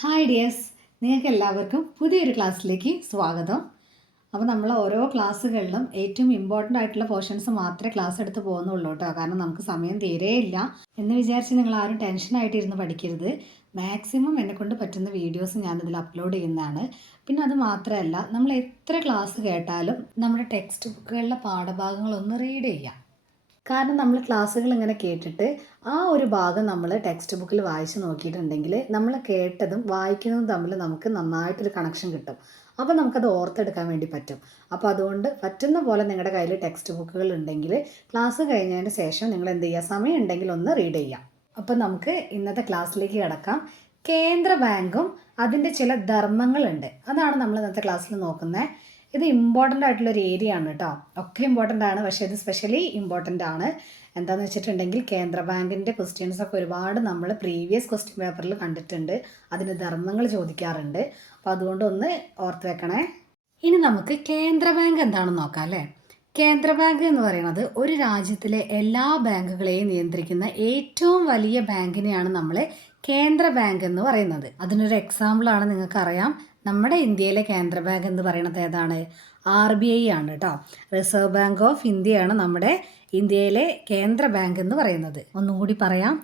Hi dears നിങ്ങൾക്ക് എല്ലാവർക്കും പുതിയൊരു ക്ലാസ്സിലേക്ക് സ്വാഗതം. അപ്പോൾ നമ്മൾ ഓരോ ക്ലാസ്സുകളിലും ഏറ്റവും ഇമ്പോർട്ടന്റ് ആയിട്ടുള്ള പോർഷൻസ് മാത്രമേ ക്ലാസ് എടുത്ത് പോകുന്നുള്ളൂ കേട്ടോ. കാരണം നമുക്ക് സമയം തീരെയില്ല എന്ന് വിചാരിച്ച് നിങ്ങൾ ആരും ടെൻഷനായിട്ട് ഇരുന്ന് പഠിക്കരുത്. മാക്സിമം എന്നെക്കൊണ്ട് പറ്റുന്ന വീഡിയോസ് ഞാനിതിൽ അപ്ലോഡ് ചെയ്യുന്നതാണ്. പിന്നെ അത് മാത്രമല്ല നമ്മൾ എത്ര ക്ലാസ് കേട്ടാലും നമ്മുടെ ടെക്സ്റ്റ് ബുക്കുകളിലെ പാഠഭാഗങ്ങളൊന്ന് റീഡ് ചെയ്യാം. കാരണം നമ്മൾ ക്ലാസ്സുകൾ ഇങ്ങനെ കേട്ടിട്ട് ആ ഒരു ഭാഗം നമ്മൾ ടെക്സ്റ്റ് ബുക്കിൽ വായിച്ച് നോക്കിയിട്ടുണ്ടെങ്കിൽ നമ്മൾ കേട്ടതും വായിക്കുന്നതും തമ്മിൽ നമുക്ക് നന്നായിട്ടൊരു കണക്ഷൻ കിട്ടും. അപ്പോൾ നമുക്കത് ഓർത്തെടുക്കാൻ വേണ്ടി പറ്റും. അപ്പോൾ അതുകൊണ്ട് പറ്റുന്ന പോലെ നിങ്ങളുടെ കയ്യിൽ ടെക്സ്റ്റ് ബുക്കുകൾ ഉണ്ടെങ്കിൽ ക്ലാസ് കഴിഞ്ഞതിന് ശേഷം നിങ്ങൾ എന്ത് ചെയ്യുക സമയം ഉണ്ടെങ്കിൽ ഒന്ന് റീഡ് ചെയ്യാം. അപ്പോൾ നമുക്ക് ഇന്നത്തെ ക്ലാസ്സിലേക്ക് കിടക്കാം. കേന്ദ്ര ബാങ്കും അതിന്റെ ചില ധർമ്മങ്ങളുണ്ട്. അതാണ് നമ്മൾ ഇന്നത്തെ ക്ലാസ്സിൽ നോക്കുന്നത് ഇത് ഇമ്പോർട്ടന്റ് ആയിട്ടുള്ളൊരു ഏരിയ ആണ് കേട്ടോ ഒക്കെ ഇമ്പോർട്ടന്റ് ആണ് പക്ഷേ ഇത് സ്പെഷ്യലി ഇമ്പോർട്ടന്റ് ആണ്. എന്താണെന്ന് വെച്ചിട്ടുണ്ടെങ്കിൽ കേന്ദ്ര ബാങ്കിന്റെ ക്വസ്റ്റ്യൻസ് ഒക്കെ ഒരുപാട് നമ്മൾ പ്രീവിയസ് ക്വസ്റ്റ്യൻ പേപ്പറിൽ കണ്ടിട്ടുണ്ട്. അതിന് ധർമ്മങ്ങൾ ചോദിക്കാറുണ്ട്. അപ്പോൾ അതുകൊണ്ട് ഒന്ന് ഓർത്ത് വെക്കണേ. ഇനി നമുക്ക് കേന്ദ്ര ബാങ്ക് എന്താണെന്ന് നോക്കാം അല്ലേ? കേന്ദ്ര ബാങ്ക് എന്ന് പറയുന്നത് ഒരു രാജ്യത്തിലെ എല്ലാ ബാങ്കുകളെയും നിയന്ത്രിക്കുന്ന ഏറ്റവും വലിയ ബാങ്കിനെയാണ് നമ്മൾ കേന്ദ്ര ബാങ്ക് എന്ന് പറയുന്നത്. അതിനൊരു എക്സാമ്പിളാണ് നിങ്ങൾക്കറിയാം. നമ്മുടെ ഇന്ത്യയിലെ കേന്ദ്ര ബാങ്ക് എന്ന് പറയുന്നത് ഏതാണ്? ആർ ബി ഐ ആണ് കേട്ടോ റിസർവ് ബാങ്ക് ഓഫ് ഇന്ത്യയാണ് നമ്മുടെ ഇന്ത്യയിലെ കേന്ദ്ര ബാങ്ക് എന്ന് പറയുന്നത്. ഒന്നുകൂടി പറയാം.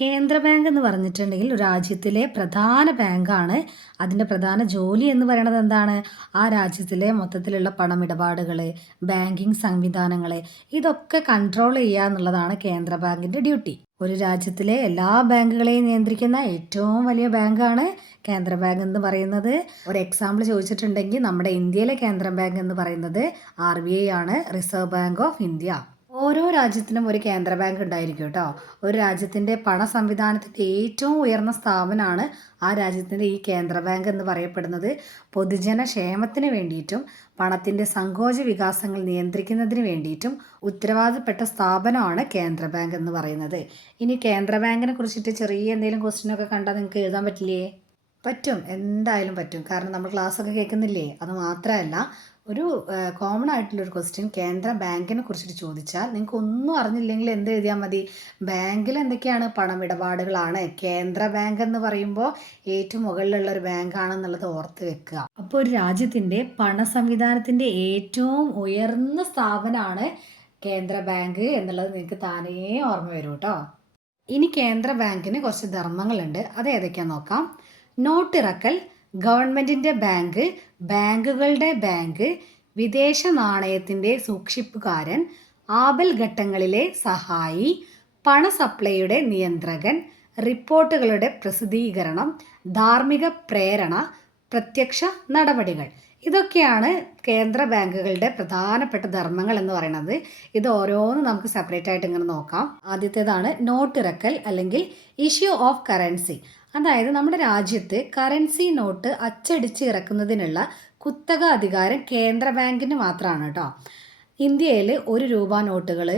കേന്ദ്ര ബാങ്ക് എന്ന് പറഞ്ഞിട്ടുണ്ടെങ്കിൽ രാജ്യത്തിലെ പ്രധാന ബാങ്കാണ്. അതിന്റെ പ്രധാന ജോലി എന്ന് പറയുന്നത് എന്താണ്? ആ രാജ്യത്തിലെ മൊത്തത്തിലുള്ള പണമിടപാടുകൾ ബാങ്കിങ് സംവിധാനങ്ങൾ ഇതൊക്കെ കൺട്രോൾ ചെയ്യുക എന്നുള്ളതാണ് കേന്ദ്ര ബാങ്കിന്റെ ഡ്യൂട്ടി. ഒരു രാജ്യത്തിലെ എല്ലാ ബാങ്കുകളെയും നിയന്ത്രിക്കുന്ന ഏറ്റവും വലിയ ബാങ്കാണ് കേന്ദ്ര ബാങ്ക് എന്ന് പറയുന്നത്. ഒരു എക്സാമ്പിൾ ചോദിച്ചിട്ടുണ്ടെങ്കിൽ നമ്മുടെ ഇന്ത്യയിലെ കേന്ദ്ര ബാങ്ക് എന്ന് പറയുന്നത് ആർ ആണ് റിസർവ് ബാങ്ക് ഓഫ് ഇന്ത്യ ഓരോ രാജ്യത്തിനും ഒരു കേന്ദ്ര ബാങ്ക് ഉണ്ടായിരിക്കും കേട്ടോ. ഒരു രാജ്യത്തിന്റെ പണ സംവിധാനത്തിന്റെ ഏറ്റവും ഉയർന്ന സ്ഥാപനമാണ് ആ രാജ്യത്തിന്റെ ഈ കേന്ദ്ര ബാങ്ക് എന്ന് പറയപ്പെടുന്നത്. പൊതുജന ക്ഷേമത്തിന് വേണ്ടിയിട്ടും പണത്തിന്റെ സങ്കോച വികാസങ്ങൾ നിയന്ത്രിക്കുന്നതിന് വേണ്ടിയിട്ടും ഉത്തരവാദപ്പെട്ട സ്ഥാപനമാണ് കേന്ദ്ര ബാങ്ക് എന്ന് പറയുന്നത്. ഇനി കേന്ദ്ര ബാങ്കിനെ കുറിച്ചിട്ട് ചെറിയ എന്തെങ്കിലും ക്വസ്റ്റ്യനൊക്കെ കണ്ടാൽ നിങ്ങൾക്ക് എഴുതാൻ പറ്റില്ലേ? പറ്റും. എന്തായാലും പറ്റും. കാരണം നമ്മൾ ക്ലാസ്സൊക്കെ കേൾക്കുന്നില്ലേ? അത് മാത്രമല്ല ഒരു കോമൺ ആയിട്ടുള്ള ഒരു ക്വസ്റ്റ്യൻ കേന്ദ്ര ബാങ്കിനെ കുറിച്ചിട്ട് ചോദിച്ചാൽ നിങ്ങൾക്ക് ഒന്നും അറിഞ്ഞില്ലെങ്കിൽ എന്ത് എഴുതിയാൽ മതി? ബാങ്കിൽ എന്തൊക്കെയാണ് പണമിടപാടുകളാണ്? കേന്ദ്ര ബാങ്ക് എന്ന് പറയുമ്പോൾ ഏറ്റവും മുകളിലുള്ള ഒരു ബാങ്കാണെന്നുള്ളത് ഓർത്ത് വെക്കുക. അപ്പോൾ ഒരു രാജ്യത്തിന്റെ പണ സംവിധാനത്തിന്റെ ഏറ്റവും ഉയർന്ന സ്ഥാപനമാണ് കേന്ദ്ര ബാങ്ക് എന്നുള്ളത് നിങ്ങൾക്ക് താനേ ഓർമ്മ വരും കേട്ടോ ഇനി കേന്ദ്ര ബാങ്കിന് കുറച്ച് ധർമ്മങ്ങളുണ്ട്. അത് ഏതൊക്കെയാണെന്ന് നോക്കാം. നോട്ടിറക്കൽ ഗവൺമെന്റിന്റെ ബാങ്ക് ബാങ്കുകളുടെ ബാങ്ക് വിദേശ നാണയത്തിന്റെ സൂക്ഷിപ്പുകാരൻ ആപൽ ഘട്ടങ്ങളിലെ സഹായി പണ സപ്ലൈയുടെ നിയന്ത്രകൻ റിപ്പോർട്ടുകളുടെ പ്രസിദ്ധീകരണം ധാർമ്മിക പ്രേരണ പ്രത്യക്ഷ നടപടികൾ. ഇതൊക്കെയാണ് കേന്ദ്ര ബാങ്കുകളുടെ പ്രധാനപ്പെട്ട ധർമ്മങ്ങൾ എന്ന് പറയുന്നത്. ഇത് ഓരോന്നും നമുക്ക് സെപ്പറേറ്റ് ആയിട്ട് ഇങ്ങനെ നോക്കാം. ആദ്യത്തേതാണ് നോട്ട് ഇറക്കൽ അല്ലെങ്കിൽ ഇഷ്യൂ ഓഫ് കറൻസി അതായത് നമ്മുടെ രാജ്യത്ത് കറൻസി നോട്ട് അച്ചടിച്ച് ഇറക്കുന്നതിനുള്ള കുത്തക അധികാരം കേന്ദ്ര ബാങ്കിന് മാത്രമാണ് കേട്ടോ ഇന്ത്യയിൽ ഒരു രൂപ നോട്ടുകൾ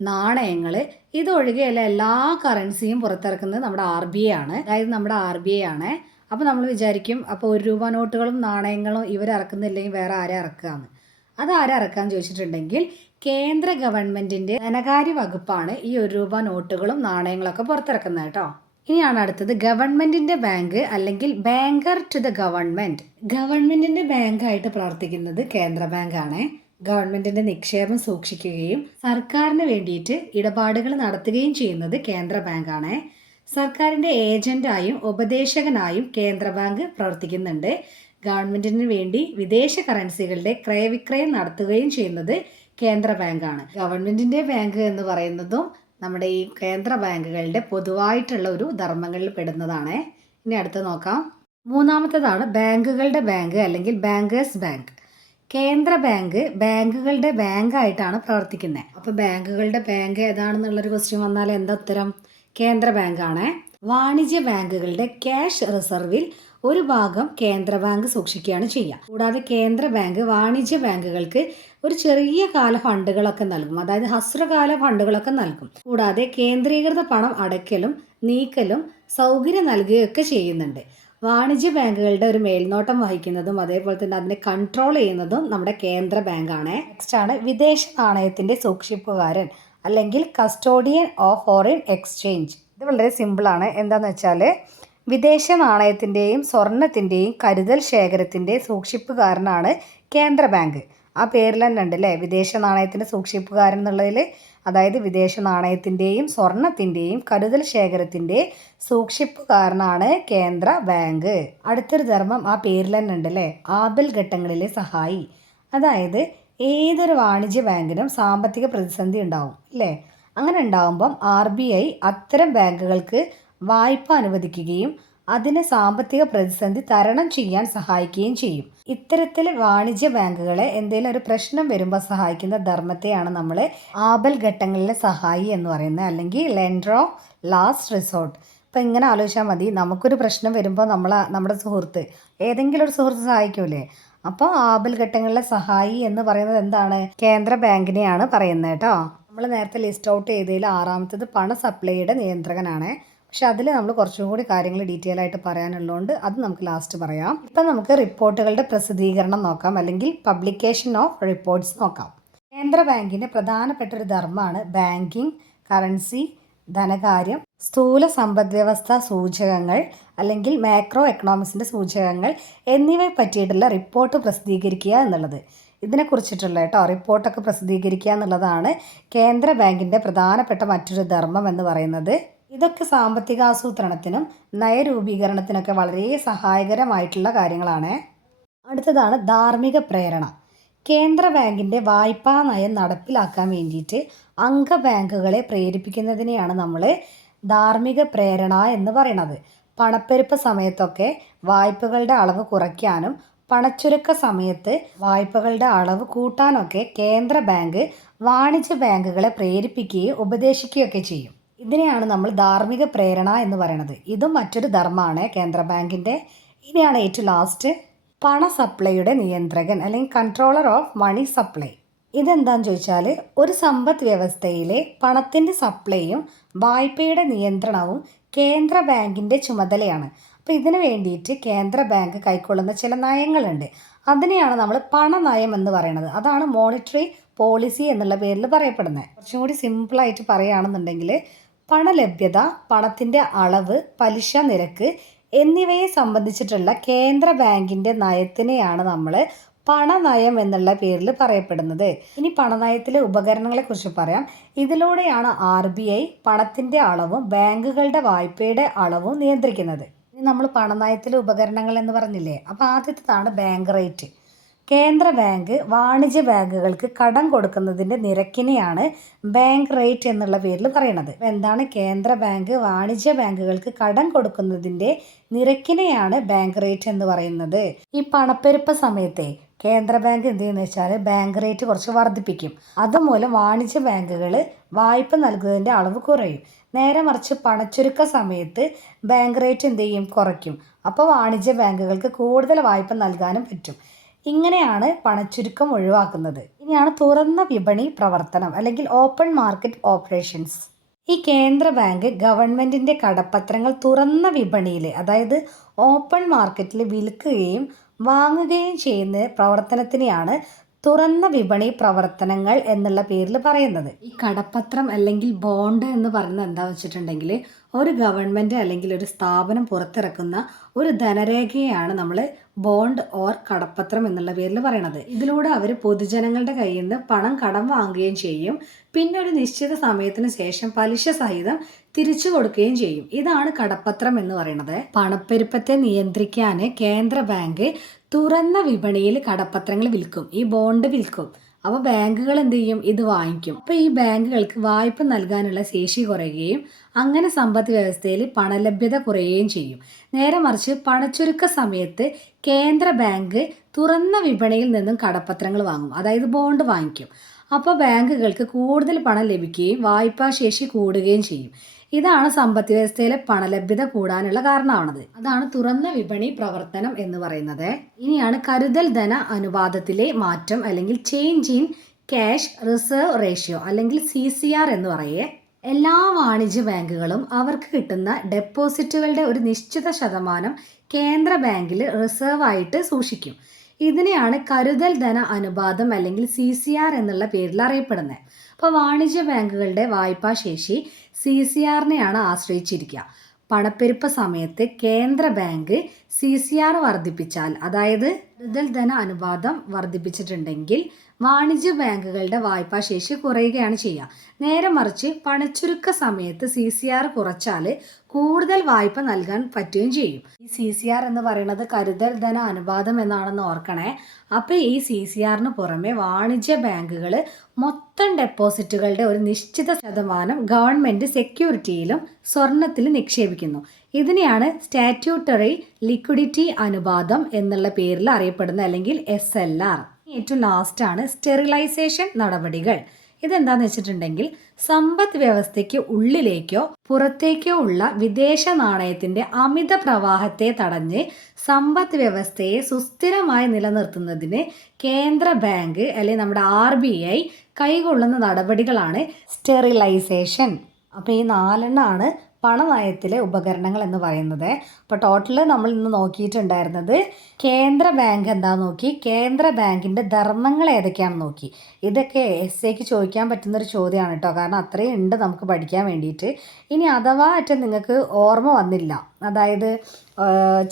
നാണയങ്ങൾ ഇതൊഴികെയുള്ള എല്ലാ കറൻസിയും പുറത്തിറക്കുന്നത് നമ്മുടെ ആർ ബി ഐ ആണ്. അതായത് നമ്മുടെ ആർ ബി ഐ ആണ്. അപ്പോൾ നമ്മൾ വിചാരിക്കും അപ്പോൾ ഒരു രൂപ നോട്ടുകളും നാണയങ്ങളും ഇവർ ഇറക്കുന്നില്ലെങ്കിൽ വേറെ ആരെ ഇറക്കുകയെന്ന് അത് ആരെ ഇറക്കാന്ന് ചോദിച്ചിട്ടുണ്ടെങ്കിൽ കേന്ദ്ര ഗവൺമെന്റിന്റെ ധനകാര്യ വകുപ്പാണ് ഈ ഒരു രൂപ നോട്ടുകളും നാണയങ്ങളൊക്കെ പുറത്തിറക്കുന്നത് കേട്ടോ ഇനിയാണ് അടുത്തത്. ഗവൺമെന്റിന്റെ ബാങ്ക് അല്ലെങ്കിൽ ബാങ്കർ ടു ദ ഗവൺമെന്റ്. ഗവൺമെന്റിന്റെ ബാങ്കായിട്ട് പ്രവർത്തിക്കുന്നത് കേന്ദ്ര ബാങ്കാണ്. ഗവൺമെന്റിന്റെ നിക്ഷേപം സൂക്ഷിക്കുകയും സർക്കാരിന് വേണ്ടിയിട്ട് ഇടപാടുകൾ നടത്തുകയും ചെയ്യുന്നത് കേന്ദ്ര ബാങ്കാണ്. സർക്കാരിന്റെ ഏജന്റായും ഉപദേശകനായും കേന്ദ്ര ബാങ്ക് പ്രവർത്തിക്കുന്നുണ്ട്. ഗവൺമെന്റിന് വേണ്ടി വിദേശ കറൻസികളുടെ ക്രയവിക്രയം നടത്തുകയും ചെയ്യുന്നത് കേന്ദ്ര ബാങ്കാണ്. ഗവൺമെന്റിന്റെ ബാങ്ക് എന്ന് പറയുന്നതും നമ്മുടെ ഈ കേന്ദ്ര ബാങ്കുകളുടെ പൊതുവായിട്ടുള്ള ഒരു ധർമ്മങ്ങളിൽ പെടുന്നതാണ്. ഇനി അടുത്ത് നോക്കാം. മൂന്നാമത്തേതാണ് ബാങ്കുകളുടെ ബാങ്ക് അല്ലെങ്കിൽ ബാങ്കേഴ്സ് ബാങ്ക്. കേന്ദ്ര ബാങ്ക് ബാങ്കുകളുടെ ബാങ്കായിട്ടാണ് പ്രവർത്തിക്കുന്നത്. അപ്പോൾ ബാങ്കുകളുടെ ബാങ്ക് ഏതാണെന്നുള്ളൊരു ക്വസ്റ്റ്യൻ വന്നാൽ എന്താ ഉത്തരം? കേന്ദ്ര ബാങ്കാണ്. വാണിജ്യ ബാങ്കുകളുടെ ക്യാഷ് റിസർവിൽ ഒരു ഭാഗം കേന്ദ്ര ബാങ്ക് സൂക്ഷിക്കുകയാണ് ചെയ്യുക. കൂടാതെ കേന്ദ്ര ബാങ്ക് വാണിജ്യ ബാങ്കുകൾക്ക് ഒരു ചെറിയ കാല ഫണ്ടുകളൊക്കെ നൽകും. അതായത് ഹസ്രകാല ഫണ്ടുകളൊക്കെ നൽകും. കൂടാതെ കേന്ദ്രീകൃത പണം അടയ്ക്കലും നീക്കലും സൗകര്യം നൽകുകയൊക്കെ ചെയ്യുന്നുണ്ട്. വാണിജ്യ ബാങ്കുകളുടെ ഒരു മേൽനോട്ടം വഹിക്കുന്നതും അതേപോലെ തന്നെ അതിനെ കൺട്രോൾ ചെയ്യുന്നതും നമ്മുടെ കേന്ദ്ര ബാങ്കാണ്. നെക്സ്റ്റ് ആണ് വിദേശ നാണയത്തിന്റെ സൂക്ഷിപ്പുകാരൻ അല്ലെങ്കിൽ കസ്റ്റോഡിയൻ ഓഫ് ഫോറിൻ എക്സ്ചേഞ്ച് ഇത് വളരെ സിമ്പിളാണ്. എന്താണെന്ന് വെച്ചാൽ വിദേശ നാണയത്തിന്റെയും സ്വർണത്തിന്റെയും കരുതൽ ശേഖരത്തിന്റെ സൂക്ഷിപ്പുകാരനാണ് കേന്ദ്ര ബാങ്ക്. ആ പേരിൽ തന്നെ ഉണ്ട് അല്ലേ? വിദേശ നാണയത്തിന്റെ സൂക്ഷിപ്പുകാരൻ എന്നുള്ളതിൽ അതായത് വിദേശ നാണയത്തിന്റെയും സ്വർണത്തിന്റെയും കരുതൽ ശേഖരത്തിന്റെ സൂക്ഷിപ്പുകാരനാണ് കേന്ദ്ര ബാങ്ക്. അടുത്തൊരു ധർമ്മം ആ പേരിൽ തന്നെ ഉണ്ട് അല്ലേ? ആപൽ ഘട്ടങ്ങളിലെ സഹായി. അതായത് ഏതൊരു വാണിജ്യ ബാങ്കിനും സാമ്പത്തിക പ്രതിസന്ധി ഉണ്ടാവും അല്ലേ? അങ്ങനെ ഉണ്ടാകുമ്പം ആർ ബി ഐ അത്തരം ബാങ്കുകൾക്ക് വായ്പ അനുവദിക്കുകയും അതിന് സാമ്പത്തിക പ്രതിസന്ധി തരണം ചെയ്യാൻ സഹായിക്കുകയും ചെയ്യും. ഇത്തരത്തിൽ വാണിജ്യ ബാങ്കുകളെ എന്തെങ്കിലും ഒരു പ്രശ്നം വരുമ്പോൾ സഹായിക്കുന്ന ധർമ്മത്തെയാണ് നമ്മൾ ആപൽ ഘട്ടങ്ങളിലെ സഹായി എന്ന് പറയുന്നത്. അല്ലെങ്കിൽ ലെൻഡർ ഓഫ് ലാസ്റ്റ് റിസോർട്ട് ഇപ്പം ഇങ്ങനെ ആലോചിച്ചാൽ മതി. നമുക്കൊരു പ്രശ്നം വരുമ്പോൾ നമ്മൾ നമ്മുടെ സുഹൃത്ത് ഏതെങ്കിലും ഒരു സുഹൃത്ത് സഹായിക്കൂലേ? അപ്പോൾ ആപൽ ഘട്ടങ്ങളിലെ സഹായി എന്ന് പറയുന്നത് എന്താണ്? കേന്ദ്ര ബാങ്കിനെയാണ് പറയുന്നത് കേട്ടോ. നമ്മൾ നേരത്തെ ലിസ്റ്റ് ഔട്ട് ചെയ്തതിൽ ആറാമത്തത് പണ സപ്ലൈയുടെ നിയന്ത്രകനാണ്. പക്ഷെ അതിൽ നമ്മൾ കുറച്ചും കൂടി കാര്യങ്ങൾ ഡീറ്റെയിൽ ആയിട്ട് പറയാനുള്ളതുകൊണ്ട് അത് നമുക്ക് ലാസ്റ്റ് പറയാം. ഇപ്പം നമുക്ക് റിപ്പോർട്ടുകളുടെ പ്രസിദ്ധീകരണം നോക്കാം അല്ലെങ്കിൽ പബ്ലിക്കേഷൻ ഓഫ് റിപ്പോർട്ട്സ് നോക്കാം. കേന്ദ്ര ബാങ്കിന്റെ പ്രധാനപ്പെട്ട ഒരു ധർമ്മമാണ് ബാങ്കിങ് കറൻസി ധനകാര്യം സ്ഥൂല സമ്പദ് വ്യവസ്ഥ സൂചകങ്ങൾ അല്ലെങ്കിൽ മാക്രോ എക്കണോമിക്സിന്റെ സൂചകങ്ങൾ എന്നിവയെ പറ്റിയിട്ടുള്ള റിപ്പോർട്ട് പ്രസിദ്ധീകരിക്കുക എന്നുള്ളത്. ഇതിനെക്കുറിച്ചിട്ടുള്ള കേട്ടോ റിപ്പോർട്ടൊക്കെ പ്രസിദ്ധീകരിക്കുക എന്നുള്ളതാണ് കേന്ദ്ര ബാങ്കിന്റെ പ്രധാനപ്പെട്ട മറ്റൊരു ധർമ്മം എന്ന് പറയുന്നത്. ഇതൊക്കെ സാമ്പത്തികാസൂത്രണത്തിനും നയരൂപീകരണത്തിനൊക്കെ വളരെ സഹായകരമായിട്ടുള്ള കാര്യങ്ങളാണ്. അടുത്തതാണ് ധാർമ്മിക പ്രേരണ. കേന്ദ്ര ബാങ്കിന്റെ വായ്പാ നയം നടപ്പിലാക്കാൻ വേണ്ടിയിട്ട് അംഗ ബാങ്കുകളെ പ്രേരിപ്പിക്കുന്നതിനെയാണ് നമ്മൾ ധാർമ്മിക പ്രേരണ എന്ന് പറയുന്നത് പണപ്പെരുപ്പ സമയത്തൊക്കെ വായ്പകളുടെ അളവ് കുറയ്ക്കാനും പണച്ചുരുക്ക സമയത്ത് വായ്പകളുടെ അളവ് കൂട്ടാനൊക്കെ കേന്ദ്ര ബാങ്ക് വാണിജ്യ ബാങ്കുകളെ പ്രേരിപ്പിക്കുകയും ഉപദേശിക്കുകയൊക്കെ ചെയ്യും. ഇതിനെയാണ് നമ്മൾ ധാർമ്മിക പ്രേരണ എന്ന് പറയുന്നത് ഇതും മറ്റൊരു ധർമ്മമാണ് കേന്ദ്ര ബാങ്കിന്റെ ഇനിയാണ് ഏറ്റവും ലാസ്റ്റ് പണ സപ്ലൈയുടെ നിയന്ത്രകൻ അല്ലെങ്കിൽ കൺട്രോളർ ഓഫ് മണി സപ്ലൈ ഇതെന്താന്ന് ചോദിച്ചാൽ ഒരു സമ്പദ് വ്യവസ്ഥയിലെ പണത്തിന്റെ സപ്ലൈയും വായ്പയുടെ നിയന്ത്രണവും കേന്ദ്ര ബാങ്കിന്റെ ചുമതലയാണ്. അപ്പോൾ ഇതിനു വേണ്ടിയിട്ട് കേന്ദ്ര ബാങ്ക് കൈക്കൊള്ളുന്ന ചില നയങ്ങളുണ്ട്. അതിനെയാണ് നമ്മൾ പണനയം എന്ന് പറയുന്നത്. അതാണ് മോണിറ്ററി പോളിസി എന്നുള്ള പേരിൽ പറയപ്പെടുന്നത്. കുറച്ചും കൂടി സിമ്പിളായിട്ട് പറയുകയാണെന്നുണ്ടെങ്കിൽ പണലഭ്യത പണത്തിന്റെ അളവ് പലിശ നിരക്ക് എന്നിവയെ സംബന്ധിച്ചിട്ടുള്ള കേന്ദ്ര ബാങ്കിന്റെ നയത്തിനെയാണ് നമ്മൾ പണനയം എന്നുള്ള പേരിൽ പറയപ്പെടുന്നത്. ഇനി പണനയത്തിലെ ഉപകരണങ്ങളെക്കുറിച്ച് പറയാം. ഇതിലൂടെയാണ് ആർ ബി ഐ പണത്തിന്റെ അളവും ബാങ്കുകളുടെ വായ്പയുടെ അളവും നിയന്ത്രിക്കുന്നത്. ഇനി നമ്മൾ പണനയത്തിലെ ഉപകരണങ്ങൾ എന്ന് പറഞ്ഞില്ലേ? അപ്പോൾ ആദ്യത്തേതാണ് ബാങ്ക് റേറ്റ് കേന്ദ്ര ബാങ്ക് വാണിജ്യ ബാങ്കുകൾക്ക് കടം കൊടുക്കുന്നതിന്റെ നിരക്കിനെയാണ് ബാങ്ക് റേറ്റ് എന്നുള്ള പേരിൽ പറയുന്നത്. എന്താണ് കേന്ദ്ര ബാങ്ക് വാണിജ്യ ബാങ്കുകൾക്ക് കടം കൊടുക്കുന്നതിന്റെ നിരക്കിനെയാണ് ബാങ്ക് റേറ്റ് എന്ന് പറയുന്നത്? ഈ പണപ്പെരുപ്പ സമയത്തെ കേന്ദ്ര ബാങ്ക് എന്ത് ചെയ്യുന്നത് വെച്ചാൽ ബാങ്ക് റേറ്റ് കുറച്ച് വർദ്ധിപ്പിക്കും. അതുമൂലം വാണിജ്യ ബാങ്കുകൾ വായ്പ നൽകുന്നതിന്റെ അളവ് കുറയും. നേരെ മറിച്ച് പണച്ചുരുക്ക സമയത്ത് ബാങ്ക് റേറ്റ് എന്ത് ചെയ്യും? കുറയ്ക്കും. അപ്പോൾ വാണിജ്യ ബാങ്കുകൾക്ക് കൂടുതൽ വായ്പ നൽകാനും പറ്റും. ഇങ്ങനെയാണ് പണച്ചുരുക്കം ഒഴിവാക്കുന്നത്. ഇനിയാണ് തുറന്ന വിപണി പ്രവർത്തനം അല്ലെങ്കിൽ ഓപ്പൺ മാർക്കറ്റ് ഓപ്പറേഷൻസ്. ഈ കേന്ദ്ര ബാങ്ക് ഗവൺമെന്റിന്റെ കടപ്പത്രങ്ങൾ തുറന്ന വിപണിയിൽ അതായത് ഓപ്പൺ മാർക്കറ്റിൽ വിൽക്കുകയും വാങ്ങുകയും ചെയ്യുന്ന പ്രവർത്തനത്തിനെയാണ് തുറന്ന വിപണി പ്രവർത്തനങ്ങൾ എന്നുള്ള പേരിൽ പറയുന്നത്. ഈ കടപ്പത്രം അല്ലെങ്കിൽ ബോണ്ട് എന്ന് പറയുന്നത് എന്താ വെച്ചിട്ടുണ്ടെങ്കിൽ ഒരു ഗവൺമെന്റ് അല്ലെങ്കിൽ ഒരു സ്ഥാപനം പുറത്തിറക്കുന്ന ഒരു ധനരേഖയാണ് നമ്മൾ ബോണ്ട് ഓർ കടപ്പത്രം എന്നുള്ള പേരിൽ പറയണത്. ഇതിലൂടെ അവർ പൊതുജനങ്ങളുടെ കയ്യിൽ നിന്ന് പണം കടം വാങ്ങുകയും ചെയ്യും. പിന്നെ ഒരു നിശ്ചിത സമയത്തിന് ശേഷം പലിശ സഹിതം തിരിച്ചു കൊടുക്കുകയും ചെയ്യും. ഇതാണ് കടപ്പത്രം എന്ന് പറയുന്നത് പണപ്പെരുപ്പത്തെ നിയന്ത്രിക്കാൻ കേന്ദ്ര ബാങ്ക് തുറന്ന വിപണിയിൽ കടപ്പത്രങ്ങൾ വിൽക്കും. ഈ ബോണ്ട് വിൽക്കും. അപ്പോൾ ബാങ്കുകൾ എന്ത് ചെയ്യും? ഇത് വാങ്ങിക്കും. അപ്പോൾ ഈ ബാങ്കുകൾക്ക് വായ്പ നൽകാനുള്ള ശേഷി കുറയുകയും അങ്ങനെ സമ്പദ് വ്യവസ്ഥയിൽ പണലഭ്യത കുറയുകയും ചെയ്യും. നേരെ മറിച്ച് പണച്ചുരുക്ക സമയത്ത് കേന്ദ്ര ബാങ്ക് തുറന്ന വിപണിയിൽ നിന്നും കടപ്പത്രങ്ങൾ വാങ്ങും. അതായത് ബോണ്ട് വാങ്ങിക്കും. അപ്പോൾ ബാങ്കുകൾക്ക് കൂടുതൽ പണം ലഭിക്കുകയും വായ്പാശേഷി കൂടുകയും ചെയ്യും. ഇതാണ് സമ്പദ് വ്യവസ്ഥയിലെ പണലഭ്യത കൂടാനുള്ള കാരണമാണത്. അതാണ് തുറന്ന വിപണി പ്രവർത്തനം എന്ന് പറയുന്നത്. ഇനിയാണ് കരുതൽ ധന അനുപാതത്തിലെ മാറ്റം അല്ലെങ്കിൽ change in cash reserve ratio അല്ലെങ്കിൽ സി സി ആർ എന്ന് പറയേ. എല്ലാ വാണിജ്യ ബാങ്കുകളും അവർക്ക് കിട്ടുന്ന ഡെപ്പോസിറ്റുകളുടെ ഒരു നിശ്ചിത ശതമാനം കേന്ദ്ര ബാങ്കിൽ റിസർവ് ആയിട്ട് സൂക്ഷിക്കും. ഇതിനെയാണ് കരുതൽ ധന അനുപാതം അല്ലെങ്കിൽ സി സി ആർ എന്നുള്ള പേരിൽ അറിയപ്പെടുന്നത്. അപ്പോൾ വാണിജ്യ ബാങ്കുകളുടെ വായ്പാ ശേഷി സി സി ആറിനെയാണ് ആശ്രയിച്ചിരിക്കുക. പണപ്പെരുപ്പ സമയത്ത് കേന്ദ്ര ബാങ്ക് സി സി ആർ വർദ്ധിപ്പിച്ചാൽ അതായത് കരുതൽ ധന അനുപാതം വർദ്ധിപ്പിച്ചിട്ടുണ്ടെങ്കിൽ വാണിജ്യ ബാങ്കുകളുടെ വായ്പാ ശേഷി കുറയുകയാണ് ചെയ്യുക. നേരെ മറിച്ച് പണച്ചുരുക്ക സമയത്ത് സി സി ആർ കുറച്ചാൽ കൂടുതൽ വായ്പ നൽകാൻ പറ്റുകയും ചെയ്യും. ഈ സി സി ആർ എന്ന് പറയുന്നത് കരുതൽ ധന അനുപാതം എന്നാണെന്ന് ഓർക്കണേ. അപ്പോൾ ഈ സി സി ആറിന് പുറമെ വാണിജ്യ ബാങ്കുകൾ മൊത്തം ഡെപ്പോസിറ്റുകളുടെ ഒരു നിശ്ചിത ശതമാനം ഗവൺമെന്റ് സെക്യൂരിറ്റിയിലും സ്വർണത്തിലും നിക്ഷേപിക്കുന്നു. ഇതിനെയാണ് സ്റ്റാറ്റ്യൂട്ടറി ലിക്വിഡിറ്റി അനുപാതം എന്നുള്ള പേരിൽ അറിയപ്പെടുന്ന അല്ലെങ്കിൽ എസ് എൽ ആർ. ഏറ്റവും ലാസ്റ്റാണ് സ്റ്റെറിലൈസേഷൻ നടപടികൾ. ഇതെന്താന്ന് വെച്ചിട്ടുണ്ടെങ്കിൽ സമ്പദ് വ്യവസ്ഥയ്ക്ക് ഉള്ളിലേക്കോ പുറത്തേക്കോ ഉള്ള വിദേശ നാണയത്തിന്റെ അമിത പ്രവാഹത്തെ തടഞ്ഞ് സമ്പദ് വ്യവസ്ഥയെ സുസ്ഥിരമായി നിലനിർത്തുന്നതിന് കേന്ദ്ര ബാങ്ക് അല്ലെങ്കിൽ നമ്മുടെ ആർ ബി ഐ കൈകൊള്ളുന്ന നടപടികളാണ് സ്റ്റെറിലൈസേഷൻ. അപ്പോൾ ഈ നാലെണ്ണമാണ് പണനയത്തിലെ ഉപകരണങ്ങൾ എന്ന് പറയുന്നത്. അപ്പോൾ ടോട്ടൽ നമ്മൾ ഇന്ന് നോക്കിയിട്ടുണ്ടായിരുന്നത് കേന്ദ്ര ബാങ്ക് എന്താ നോക്കി? കേന്ദ്ര ബാങ്കിന്റെ ധർമ്മങ്ങൾ ഏതൊക്കെയാണെന്ന് നോക്കി. ഇതൊക്കെ എസ് എക്ക് ചോദിക്കാൻ പറ്റുന്നൊരു ചോദ്യമാണ് കേട്ടോ. കാരണം അത്രയും ഉണ്ട് നമുക്ക് പഠിക്കാൻ വേണ്ടിയിട്ട്. ഇനി അഥവാ അറ്റം നിങ്ങൾക്ക് ഓർമ്മ വന്നില്ല. അതായത്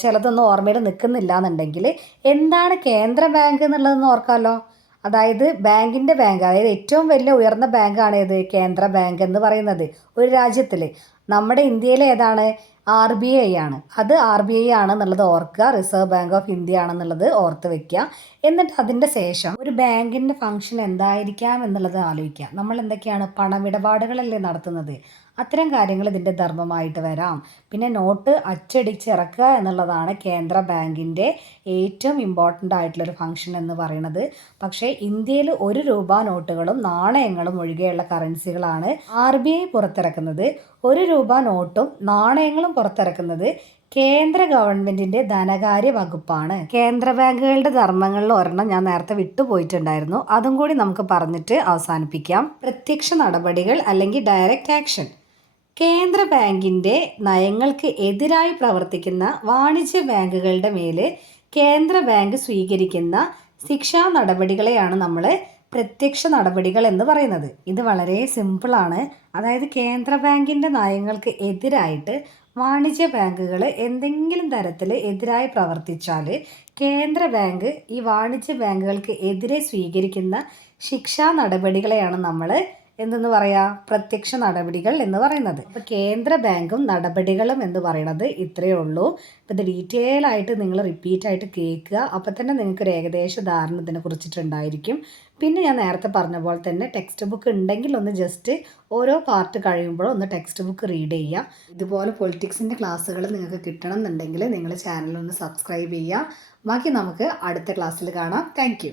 ചിലതൊന്നും ഓർമ്മയിൽ നിൽക്കുന്നില്ല എന്നുണ്ടെങ്കിൽ എന്താണ് കേന്ദ്ര ബാങ്ക് എന്നുള്ളതെന്ന് ഓർക്കാമല്ലോ അതായത് ബാങ്കിന്റെ ബാങ്ക് അതായത് ഏറ്റവും വലിയ ഉയർന്ന ബാങ്കാണ് ഏത്? കേന്ദ്ര ബാങ്ക് എന്ന് പറയുന്നത് ഒരു രാജ്യത്തിൽ നമ്മുടെ ഇന്ത്യയിലെ ഏതാണ്? ആർ ബി ഐ ആണ്. അത് ആർ ബി ഐ ആണെന്നുള്ളത് ഓർക്കുക. റിസർവ് ബാങ്ക് ഓഫ് ഇന്ത്യ ആണെന്നുള്ളത് ഓർത്ത് വെക്കുക. എന്നിട്ട് അതിന്റെ ശേഷം ഒരു ബാങ്കിന്റെ ഫംഗ്ഷൻ എന്തായിരിക്കാം എന്നുള്ളത് ആലോചിക്കുക. നമ്മൾ എന്തൊക്കെയാണ്? പണമിടപാടുകളല്ലേ നടത്തുന്നത്. അത്തരം കാര്യങ്ങൾ ഇതിന്റെ ധർമ്മമായിട്ട് വരാം. പിന്നെ നോട്ട് അച്ചടിച്ചിറക്കുക എന്നുള്ളതാണ് കേന്ദ്ര ബാങ്കിന്റെ ഏറ്റവും ഇമ്പോർട്ടന്റ് ആയിട്ടുള്ളൊരു ഫംഗ്ഷൻ എന്ന് പറയുന്നത്. പക്ഷേ ഇന്ത്യയിൽ ഒരു രൂപ നോട്ടുകളും നാണയങ്ങളും ഒഴികെയുള്ള കറൻസികളാണ് ആർ ബി ഐ പുറത്തിറക്കുന്നത്. ഒരു രൂപ നോട്ടും നാണയങ്ങളും പുറത്തിറക്കുന്നത് കേന്ദ്ര ഗവൺമെന്റിന്റെ ധനകാര്യ വകുപ്പാണ്. കേന്ദ്ര ബാങ്കുകളുടെ ധർമ്മങ്ങളിൽ ഒരെണ്ണം ഞാൻ നേരത്തെ വിട്ടുപോയിട്ടുണ്ടായിരുന്നു. അതും കൂടി നമുക്ക് പറഞ്ഞിട്ട് അവസാനിപ്പിക്കാം. പ്രത്യക്ഷ നടപടികൾ അല്ലെങ്കിൽ ഡയറക്റ്റ് ആക്ഷൻ കേന്ദ്ര ബാങ്കിന്റെ നയങ്ങൾക്ക് എതിരായി പ്രവർത്തിക്കുന്ന വാണിജ്യ ബാങ്കുകളുടെ മേൽ കേന്ദ്ര ബാങ്ക് സ്വീകരിക്കുന്ന ശിക്ഷാ നടപടികളെയാണ് നമ്മൾ പ്രത്യക്ഷ നടപടികൾ എന്ന് പറയുന്നത്. ഇത് വളരെ സിമ്പിളാണ് അതായത് കേന്ദ്ര ബാങ്കിന്റെ നയങ്ങൾക്ക് എതിരായിട്ട് വാണിജ്യ ബാങ്കുകൾ എന്തെങ്കിലും തരത്തിൽ എതിരായി പ്രവർത്തിച്ചാൽ കേന്ദ്ര ബാങ്ക് ഈ വാണിജ്യ ബാങ്കുകൾക്ക് എതിരെ സ്വീകരിക്കുന്ന ശിക്ഷാ നടപടികളെയാണ് നമ്മൾ എന്തെന്ന് പറയാ പ്രത്യക്ഷ നടപടികൾ എന്ന് പറയുന്നത്. അപ്പോൾ കേന്ദ്ര ബാങ്കും നടപടികളും എന്ന് പറയുന്നത് ഇത്രയേ ഉള്ളൂ. അപ്പോൾ ഇത് ഡീറ്റെയിൽ ആയിട്ട് നിങ്ങൾ റിപ്പീറ്റ് ആയിട്ട് കേൾക്കുക. അപ്പോൾ തന്നെ നിങ്ങൾക്ക് ഒരു ഏകദേശ ധാരണ ഇതിനെ കുറിച്ചിട്ടുണ്ടായിരിക്കും. പിന്നെ ഞാൻ നേരത്തെ പറഞ്ഞ പോലെ തന്നെ ടെക്സ്റ്റ് ബുക്ക് ഉണ്ടെങ്കിൽ ഒന്ന് ജസ്റ്റ് ഓരോ പാർട്ട് കഴിയുമ്പോഴും ഒന്ന് ടെക്സ്റ്റ് ബുക്ക് റീഡ് ചെയ്യുക. ഇതുപോലെ പൊളിറ്റിക്സിന്റെ ക്ലാസ്സുകൾ നിങ്ങൾക്ക് കിട്ടണം എന്നുണ്ടെങ്കിൽ നിങ്ങൾ ചാനലൊന്ന് സബ്സ്ക്രൈബ് ചെയ്യുക. ബാക്കി നമുക്ക് അടുത്ത ക്ലാസ്സിൽ കാണാം. താങ്ക്